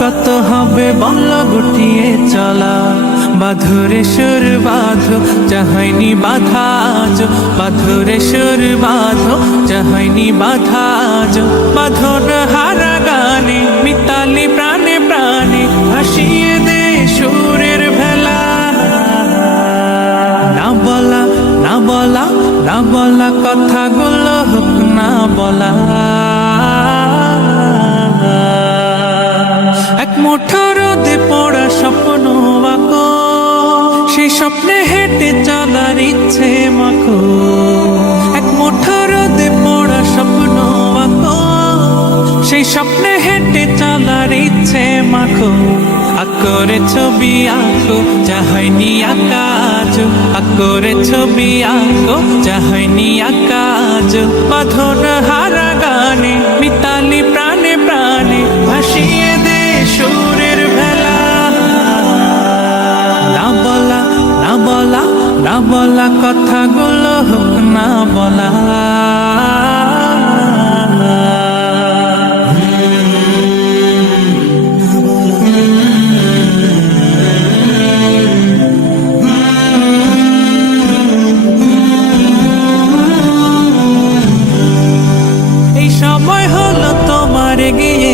কত হবে বলো গুটিয়ে চলা। বাধুরে সুর বাঁধো চাহাইনি বাধা আজ। বাধুরে সুর বাঁধো চাহাইনি বাধা আজ। বাঁধন হারা গানে, মিতালি প্রাণে প্রাণে হাসিয়ে দে সুরের ভেলা। না বলা না বলা না বলা কথাগুলো হোক না বলা। স্বপ্নে হেঁটে চলার ইচ্ছে মাখো এক মুঠো রোদে পড়া স্বপ্ন আঁকো সেই স্বপ্নে হেঁটে চলার ইচ্ছে মাখো আকরে ছবি আঁকো চাহনি আকাজ আকরে ছবি আঁকো চাহনি আকাজ বাঁধন হারা বলা কথাগুলো হোক না বলা। এই সময় হলো তোমার গিয়ে